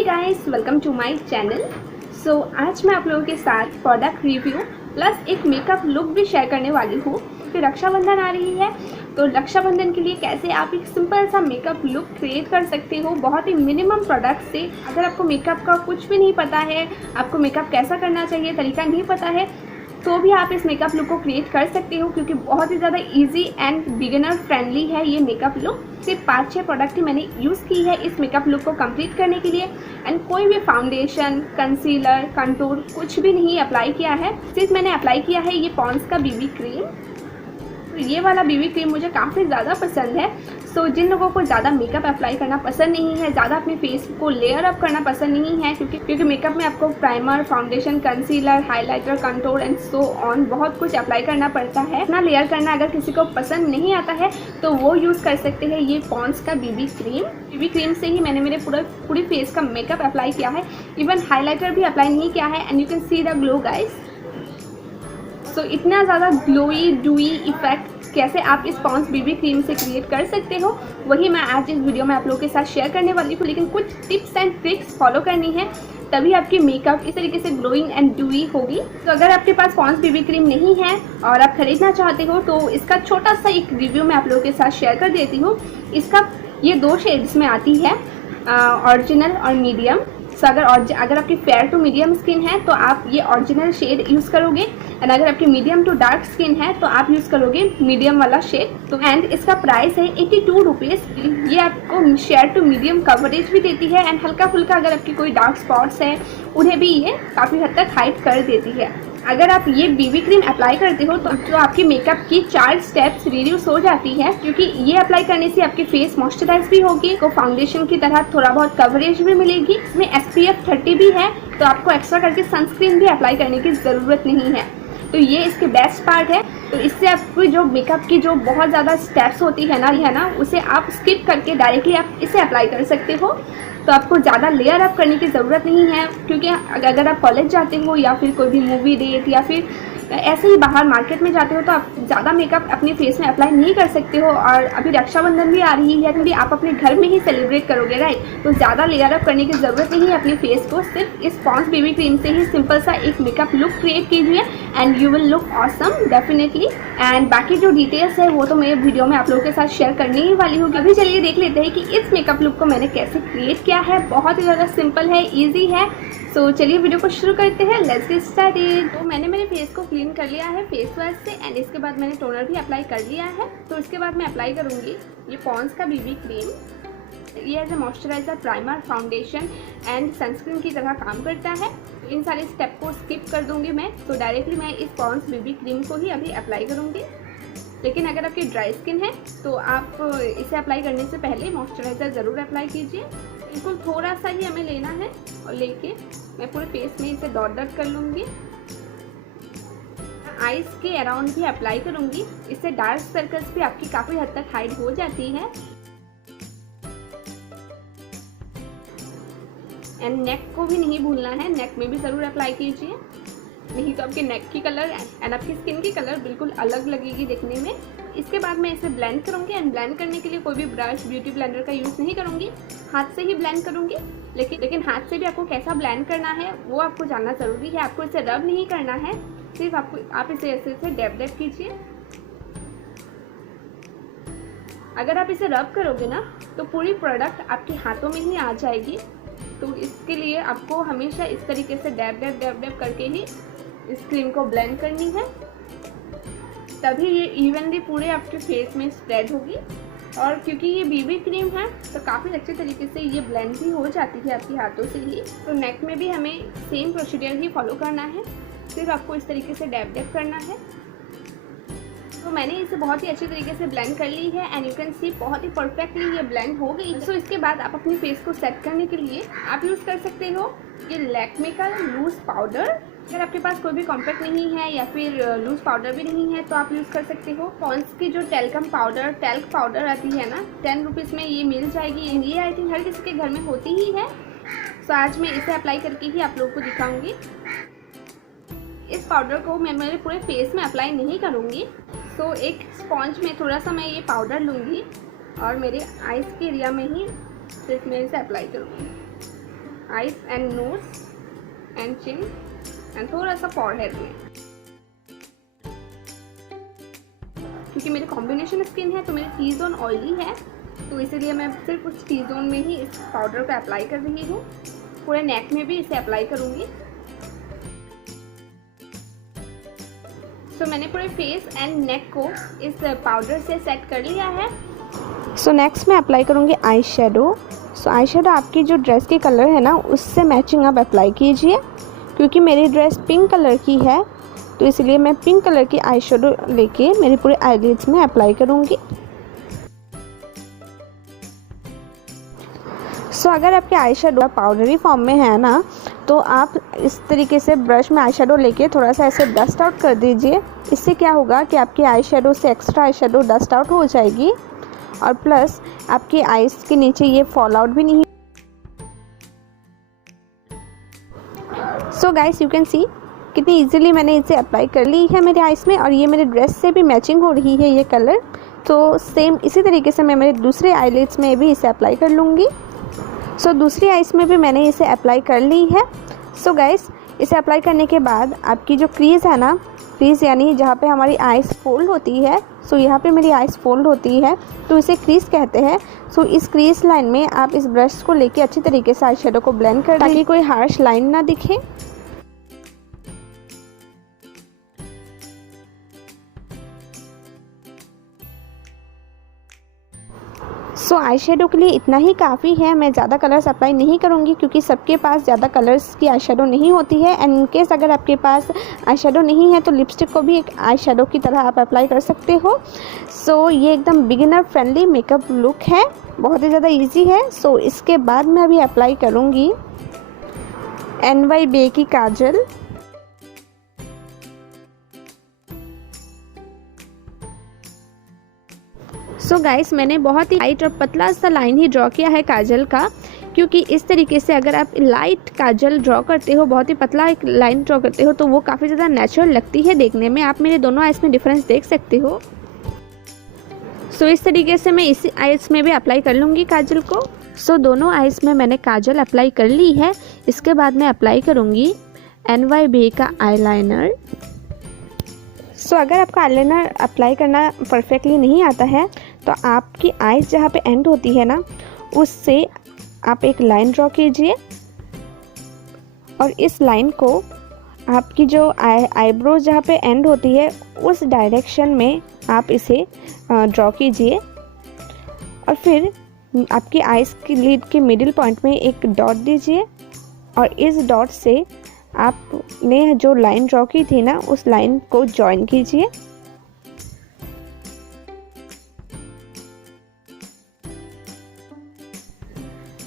Hey guys, welcome to my channel. So आज मैं आप लोगों के साथ प्रोडक्ट रिव्यू प्लस एक मेकअप लुक भी शेयर करने वाली हूँ। क्योंकि रक्षाबंधन आ रही है, तो रक्षाबंधन के लिए कैसे आप एक सिंपल सा मेकअप लुक क्रिएट कर सकते हो बहुत ही मिनिमम प्रोडक्ट से। अगर आपको मेकअप का कुछ भी नहीं पता है, आपको मेकअप कैसा करना चाहिए तरीका नहीं पता है, तो भी आप इस मेकअप लुक को क्रिएट कर सकते हो। क्योंकि बहुत ही ज़्यादा इजी एंड बिगिनर फ्रेंडली है ये मेकअप लुक। सिर्फ 5-6 प्रोडक्ट ही मैंने यूज़ की है इस मेकअप लुक को कंप्लीट करने के लिए। एंड कोई भी फाउंडेशन, कंसीलर, कंटूर कुछ भी नहीं अप्लाई किया है। सिर्फ मैंने अप्लाई किया है ये पॉन्ड्स का बीबी क्रीम। तो ये वाला बीबी क्रीम मुझे काफ़ी ज़्यादा पसंद है। सो जिन लोगों को ज़्यादा मेकअप अप्लाई करना पसंद नहीं है, ज़्यादा अपने फेस को लेयर अप करना पसंद नहीं है, क्योंकि मेकअप में आपको primer, foundation, concealer, highlighter, contour and so on बहुत कुछ अप्लाई करना पड़ता है। इतना लेयर करना अगर किसी को पसंद नहीं आता है तो वो यूज़ कर सकते हैं ये पॉन्ड्स का बीबी क्रीम। बीबी क्रीम से ही मैंने मेरे पूरी फेस का मेकअप अप्लाई किया है। इवन हाईलाइटर भी अप्लाई नहीं किया है and you can see the glow guys. So इतना ज़्यादा ग्लोई डूई इफेक्ट कैसे आप इस पॉन्ड्स बीबी क्रीम से क्रिएट कर सकते हो, वही मैं आज इस वीडियो में आप लोगों के साथ शेयर करने वाली हूँ। लेकिन कुछ टिप्स एंड ट्रिक्स फॉलो करनी है, तभी आपकी मेकअप इस तरीके से ग्लोइंग एंड डूई होगी। तो अगर आपके पास पॉन्ड्स बीबी क्रीम नहीं है और आप खरीदना चाहते हो तो इसका छोटा सा एक रिव्यू मैं आप लोगों के साथ शेयर कर देती हूँ। इसका ये 2 शेड्स में आती है, ओरिजिनल और मीडियम। सो अगर आपकी फेयर टू मीडियम स्किन है तो आप ये ओरिजिनल शेड यूज़ करोगे, एंड अगर आपकी मीडियम टू डार्क स्किन है तो आप यूज़ करोगे मीडियम वाला शेड। तो एंड इसका प्राइस है 82 रुपीज़। ये आपको शेयर टू मीडियम कवरेज भी देती है एंड हल्का फुल्का अगर आपकी कोई डार्क स्पॉट्स है उन्हें भी ये काफ़ी हद तक हाइड कर देती है। अगर आप ये बीबी क्रीम अप्लाई करते हो तो जो आपकी मेकअप की 4 स्टेप्स रिड्यूस हो जाती है, क्योंकि ये अप्लाई करने से आपकी फेस मॉइस्चराइज भी होगी, को फाउंडेशन की तरह थोड़ा बहुत कवरेज भी मिलेगी। इसमें SPF 30 भी है, तो आपको एक्स्ट्रा करके सनस्क्रीन भी अप्लाई करने की ज़रूरत नहीं है। तो ये इसके बेस्ट पार्ट है। तो इससे आपकी जो मेकअप की जो बहुत ज़्यादा स्टेप्स होती है ना उसे आप स्किप करके डायरेक्टली आप इसे अप्लाई कर सकते हो। तो आपको ज़्यादा लेयर अप करने की ज़रूरत नहीं है, क्योंकि अगर आप कॉलेज जाते हो या फिर कोई भी मूवी डेट या फिर ऐसे ही बाहर मार्केट में जाते हो तो आप ज़्यादा मेकअप अपने फेस में अप्लाई नहीं कर सकते हो। और अभी रक्षाबंधन भी आ रही है, क्योंकि आप अपने घर में ही सेलिब्रेट करोगे राइट। तो ज़्यादा लेयर अप करने की ज़रूरत नहीं है अपने फेस को। सिर्फ इस पॉन्ड्स बीबी क्रीम से ही सिंपल सा एक मेकअप लुक क्रिएट कीजिए and you will look awesome definitely. And बाकी जो डिटेल्स है वो तो मैं वीडियो में आप लोगों के साथ शेयर करने ही वाली हूँ। अभी चलिए देख लेते हैं कि इस मेकअप लुक को मैंने कैसे क्रिएट किया है। बहुत ही ज़्यादा सिंपल है, ईजी है। सो चलिए वीडियो को शुरू करते हैं। Let's get started. तो मैंने मेरे फेस को क्लीन कर लिया है फेस वॉश से एंड इसके बाद मैंने टोनर भी अप्लाई कर लिया है। तो इसके बाद मैं अप्लाई करूँगी ये पॉन्ड्स का बीबी क्रीम। ये as a moisturiser, primer, foundation and sunscreen की तरह काम करता है। इन सारे स्टेप को स्किप कर दूंगी मैं, तो डायरेक्टली मैं इस पॉन्ड्स बीबी क्रीम को ही अभी अप्लाई करूँगी। लेकिन अगर आपकी ड्राई स्किन है तो आप इसे अप्लाई करने से पहले मॉइस्चराइज़र ज़रूर अप्लाई कीजिए। बिल्कुल थोड़ा सा ही हमें लेना है और लेके मैं पूरे फेस में इसे डॉट डॉट कर लूँगी। आईज के अराउंड भी अप्लाई करूँगी, इससे डार्क सर्कल्स भी आपकी काफ़ी हद तक हाइड हो जाती है। एंड नेक को भी नहीं भूलना है, नेक में भी ज़रूर अप्लाई कीजिए, नहीं तो आपके नेक की कलर एंड आपकी स्किन की कलर बिल्कुल अलग लगेगी देखने में। इसके बाद मैं इसे ब्लेंड करूँगी एंड ब्लेंड करने के लिए कोई भी ब्रश, ब्यूटी ब्लेंडर का यूज़ नहीं करूँगी, हाथ से ही ब्लेंड करूँगी। लेकिन हाथ से भी आपको कैसा ब्लेंड करना है वो आपको जानना ज़रूरी है। आपको इसे रब नहीं करना है, सिर्फ आप इसे ऐसे डैब डैब कीजिए। अगर आप इसे रब करोगे ना तो पूरी प्रोडक्ट आपके हाथों में ही आ जाएगी। तो इसके लिए आपको हमेशा इस तरीके से डैब डैब करके ही इस क्रीम को ब्लेंड करनी है, तभी ये इवनली पूरे आपके फेस में स्प्रेड होगी। और क्योंकि ये बीबी क्रीम है तो काफ़ी अच्छे तरीके से ये ब्लेंड भी हो जाती है आपके हाथों से ही। तो नेक में भी हमें सेम प्रोसीजर ही फॉलो करना है, सिर्फ आपको इस तरीके से डैब डैब करना है। तो मैंने इसे बहुत ही अच्छे तरीके से ब्लेंड कर ली है एंड यू कैन सी बहुत ही परफेक्टली ये ब्लेंड हो गई। सो इसके बाद आप अपने फेस को सेट करने के लिए आप यूज़ कर सकते हो ये लैक्मे का लूज पाउडर। अगर आपके पास कोई भी कॉम्पैक्ट नहीं है या फिर लूज पाउडर भी नहीं है तो आप यूज़ कर सकते हो पॉन्ड्स की जो टैल्क पाउडर आती है ना, 10 रुपीज़ में ये मिल जाएगी। ये आई थिंक हर किसी के घर में होती ही है। सो आज मैं इसे अप्लाई करके ही आप लोगों को दिखाऊंगी। इस पाउडर को मैं मेरे पूरे फेस में अप्लाई नहीं करूँगी। सो एक स्पॉन्ज में थोड़ा सा मैं ये पाउडर लूँगी और मेरे आइज़ के एरिया में ही सिर्फ मैं इसे अप्लाई करूँगी। Eyes and nose and chin and थोड़ा सा फॉरहेड में। क्योंकि मेरी कॉम्बिनेशन स्किन है तो मेरी टी जोन ऑयली है, तो इसीलिए मैं सिर्फ उस टी जोन में ही इस पाउडर को अप्लाई कर रही हूँ। पूरे नेक में भी इसे अप्लाई करूँगी। मैंने पूरे फेस एंड नेक को इस पाउडर से सेट कर लिया है। नेक्स्ट मैं अप्लाई करूँगी आई शेडो। आई शेडो आपकी जो ड्रेस की कलर है ना उससे मैचिंग आप अप्लाई कीजिए। क्योंकि मेरी ड्रेस पिंक कलर की है तो इसलिए मैं पिंक कलर की आई शेडो लेके मेरे पूरे आईलिड्स में अप्लाई करूँगी। अगर आपके आई शेडो पाउडरी फॉर्म में है ना तो आप इस तरीके से ब्रश में आई शेडो लेके थोड़ा सा ऐसे डस्ट आउट कर दीजिए। इससे क्या होगा कि आपकी आई शेडो से extra eye shadow dust out हो जाएगी और प्लस आपकी आईज के नीचे ये फॉल आउट भी नहीं। गाइस यू कैन सी कितनी इजीली मैंने इसे अप्लाई कर ली है मेरे आईज में और ये मेरे ड्रेस से भी मैचिंग हो रही है ये कलर। तो सेम इसी तरीके से मैं मेरे दूसरे आईलिड्स में भी इसे अप्लाई कर लूँगी। दूसरी आईज में भी मैंने इसे अप्लाई कर ली है। गाइस इसे अप्लाई करने के बाद आपकी जो क्रीज़ है ना, क्रीज़ यानी जहाँ पे हमारी आईज फोल्ड होती है, यहाँ पे मेरी आईज फोल्ड होती है तो इसे क्रीज़ कहते हैं। इस क्रीज़ लाइन में आप इस ब्रश को लेके अच्छी तरीके से आई शेडो को ब्लेंड कर ताकि कोई हार्श लाइन ना दिखे। आई शेडो के लिए इतना ही काफ़ी है। मैं ज़्यादा कलर्स अप्लाई नहीं करूँगी क्योंकि सबके पास ज़्यादा कलर्स की आई शेडो नहीं होती है। एंड इनकेस अगर आपके पास आई शेडो नहीं है तो लिपस्टिक को भी एक आई शेडो की तरह आप अप्लाई कर सकते हो। ये एकदम बिगिनर फ्रेंडली मेकअप लुक है, बहुत ही ज़्यादा ईजी है। इसके बाद मैं अभी अप्लाई करूँगी NYBE की काजल। गाइस मैंने बहुत ही लाइट और पतला सा लाइन ही ड्रॉ किया है काजल का, क्योंकि इस तरीके से अगर आप लाइट काजल ड्रॉ करते हो, बहुत ही पतला एक लाइन ड्रॉ करते हो तो वो काफ़ी ज़्यादा नेचुरल लगती है देखने में। आप मेरे दोनों आइज़ में डिफरेंस देख सकते हो। इस तरीके से मैं इसी आइज़ में भी अप्लाई कर लूँगी काजल को। दोनों आइज़ में मैंने काजल अप्लाई कर ली है। इसके बाद मैं अप्लाई करूँगी NYBE का आईलाइनर। अगर आपका आईलाइनर अप्लाई करना परफेक्टली नहीं आता है तो आपकी आईज जहाँ पे एंड होती है ना उससे आप एक लाइन ड्रॉ कीजिए और इस लाइन को आपकी जो आईब्रोज जहाँ पे एंड होती है उस डायरेक्शन में आप इसे ड्रॉ कीजिए और फिर आपकी आईज की लिड के मिडिल पॉइंट में एक डॉट दीजिए और इस डॉट से आपने जो लाइन ड्रॉ की थी ना उस लाइन को जॉइन कीजिए।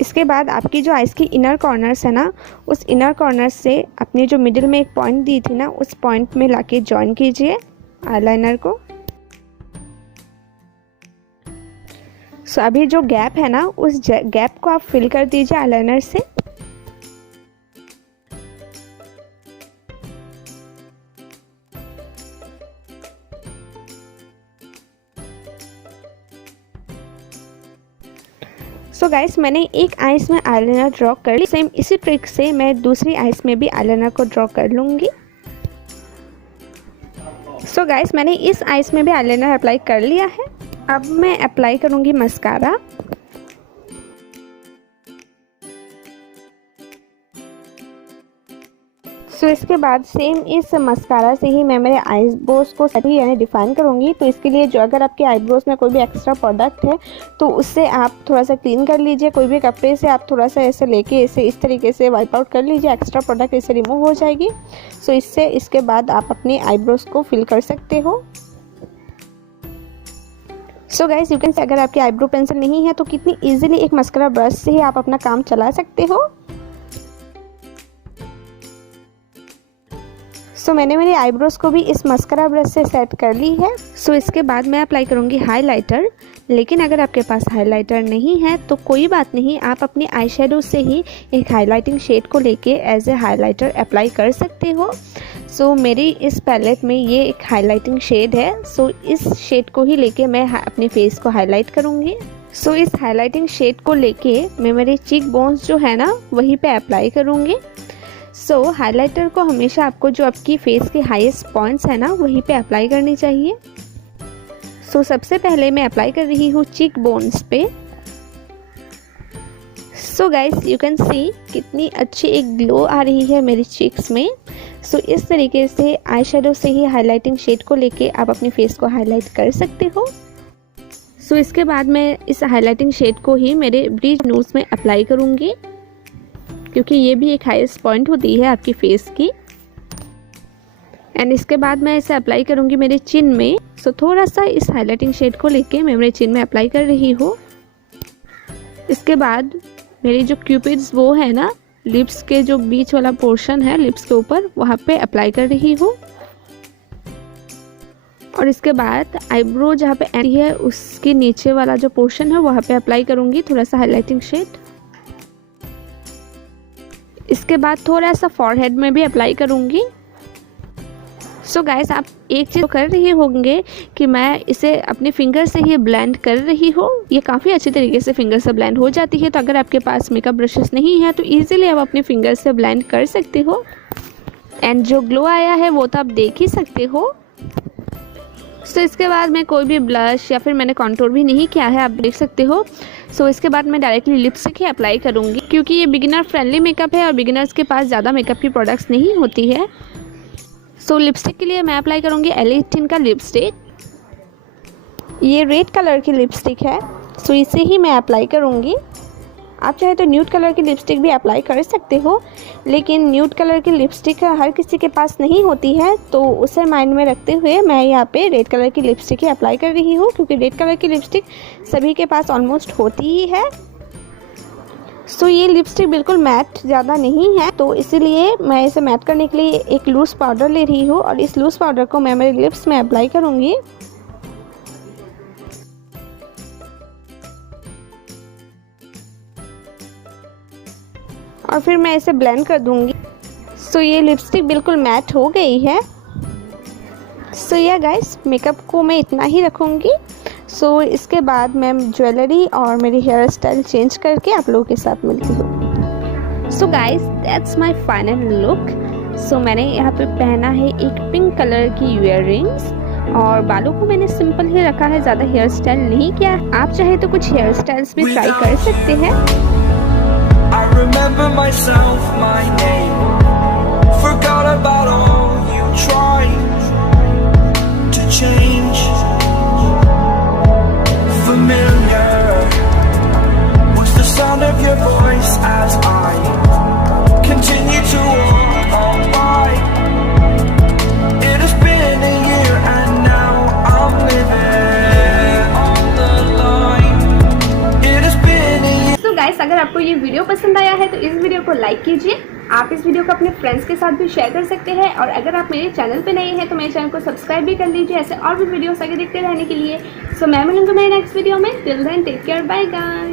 इसके बाद आपकी जो आइज़ की इनर कॉर्नर्स है ना उस इनर कॉर्नर्स से अपनी जो मिडिल में एक पॉइंट दी थी ना उस पॉइंट में लाके जॉइन कीजिए आईलाइनर को। अभी जो गैप है ना उस गैप को आप फिल कर दीजिए आईलाइनर से। गाइस मैंने एक आइज़ में आईलाइनर ड्रॉ कर ली। सेम इसी ट्रिक से मैं दूसरी आइज़ में भी आईलाइनर को ड्रॉ कर लूँगी। गाइस मैंने इस आइज़ में भी आईलाइनर अप्लाई कर लिया है। अब मैं अप्लाई करूँगी मस्कारा। इसके बाद सेम इस मस्कारा से ही मैं मेरे आईब्रोज को सही यानी डिफाइन करूँगी। तो इसके लिए जो अगर आपके आईब्रोज में कोई भी एक्स्ट्रा प्रोडक्ट है तो उससे आप थोड़ा सा क्लीन कर लीजिए। कोई भी कपड़े से आप थोड़ा सा ऐसे लेके इसे इस तरीके से वाइप आउट कर लीजिए, एक्स्ट्रा प्रोडक्ट इससे रिमूव हो जाएगी। इससे इसके बाद आप अपने आईब्रोज को फिल कर सकते हो। गाइस यू कैन से अगर आपकी आईब्रो पेंसिल नहीं है तो कितनी ईजिली एक मस्कारा ब्रश से ही आप अपना काम चला सकते हो। मैंने मेरी आईब्रोज को भी इस मस्कारा ब्रश से सेट कर ली है। इसके बाद मैं अप्लाई करूँगी हाइलाइटर। लेकिन अगर आपके पास हाइलाइटर नहीं है तो कोई बात नहीं, आप अपने आई शेडो से ही एक हाइलाइटिंग शेड को लेके एज ए हाइलाइटर अप्लाई कर सकते हो। मेरी इस पैलेट में ये एक हाइलाइटिंग शेड है। इस शेड को ही लेके मैं अपने फेस को हाईलाइट करूँगी। सो इस हाइलाइटिंग शेड को लेके मैं मेरे चीक बोन्स जो है ना वहीं पे अप्लाई करूँगी। सो हाइलाइटर को हमेशा आपको जो आपकी फेस के हाईएस्ट पॉइंट्स है ना वहीं पे अप्लाई करनी चाहिए। सो सबसे पहले मैं अप्लाई कर रही हूँ चीक बोन्स पे। सो गाइस यू कैन सी कितनी अच्छी एक ग्लो आ रही है मेरी चीक्स में। सो इस तरीके से आई शेडो से ही हाइलाइटिंग शेड को लेके आप अपने फेस को हाईलाइट कर सकते हो। सो इसके बाद मैं इस हाइलाइटिंग शेड को ही मेरे ब्रिज नोज में अप्लाई करूँगी, क्योंकि ये भी एक हाईएस्ट पॉइंट होती है आपकी फेस की। एंड इसके बाद मैं इसे अप्लाई करूँगी मेरे चिन में। सो थोड़ा सा इस हाइलाइटिंग शेड को लेके मैं मेरे चिन में अप्लाई कर रही हूँ। इसके बाद मेरी जो क्यूपिड्स वो है ना, लिप्स के जो बीच वाला पोर्शन है लिप्स के ऊपर, वहाँ पे अप्लाई कर रही हूँ। और इसके बाद आईब्रो जहाँ पे एंड है उसके नीचे वाला जो पोर्शन है वहाँ पे अप्लाई करूँगी थोड़ा सा हाइलाइटिंग शेड। इसके बाद थोड़ा सा फॉरहेड में भी अप्लाई करूँगी। सो गाइस आप एक चीज़ कर रहे होंगे कि मैं इसे अपने फिंगर से ही ब्लेंड कर रही हूँ। ये काफ़ी अच्छी तरीके से फिंगर से ब्लेंड हो जाती है। तो अगर आपके पास मेकअप ब्रशेस नहीं है तो इजीली आप अपने फिंगर से ब्लेंड कर सकते हो। एंड जो ग्लो आया है वो तो आप देख ही सकते हो। सो इसके बाद मैं कोई भी ब्लश या फिर मैंने कॉन्टूर भी नहीं किया है, आप देख सकते हो। सो इसके बाद मैं डायरेक्टली लिपस्टिक ही अप्लाई करूँगी, क्योंकि ये बिगिनर फ्रेंडली मेकअप है और बिगिनर्स के पास ज़्यादा मेकअप की प्रोडक्ट्स नहीं होती है। सो लिपस्टिक के लिए मैं अप्लाई करूँगी L18 का लिपस्टिक। ये रेड कलर की लिपस्टिक है, सो इसे ही मैं अप्लाई करूँगी। आप चाहे तो न्यूड कलर की लिपस्टिक भी अप्लाई कर सकते हो, लेकिन न्यूड कलर की लिपस्टिक हर किसी के पास नहीं होती है, तो उसे माइंड में रखते हुए मैं यहाँ पे रेड कलर की लिपस्टिक ही अप्लाई कर रही हूँ, क्योंकि रेड कलर की लिपस्टिक सभी के पास ऑलमोस्ट होती ही है। सो ये लिपस्टिक बिल्कुल मैट ज़्यादा नहीं है, तो इसीलिए मैं इसे मैट करने के लिए एक लूज़ पाउडर ले रही हूँ और इस लूज़ पाउडर को मैं मेरे लिप्स में अप्लाई करूँगी। और फिर मैं इसे ब्लेंड कर दूँगी। सो ये लिपस्टिक बिल्कुल मैट हो गई है। सो या गाइस मेकअप को मैं इतना ही रखूँगी। सो इसके बाद मैं ज्वेलरी और मेरी हेयर स्टाइल चेंज करके आप लोगों के साथ मिलती हूँ। So guys that's my final look. So मैंने यहाँ पे पहना है एक पिंक कलर की ईयररिंग्स और बालों को मैंने सिंपल ही रखा है, ज़्यादा हेयर स्टाइल नहीं किया। आप चाहे तो कुछ हेयर स्टाइल्स भी ट्राई कर सकते हैं। I remember myself, my name. Forgot about all you tried to change. Familiar was the sound of your voice as I continue to walk on by. It has been a year and now I'm living on the line. It has been a year. तो guys अगर आपको ये video पसंद आया है तो इस video को लाइक कीजिए। आप इस वीडियो को अपने फ्रेंड्स के साथ भी शेयर कर सकते हैं, और अगर आप मेरे चैनल पे नए हैं तो मेरे चैनल को सब्सक्राइब भी कर लीजिए ऐसे और भी वीडियोस आगे देखते रहने के लिए। सो मैं मिलूंगा मेरे नेक्स्ट वीडियो में। Till then take care, bye guys.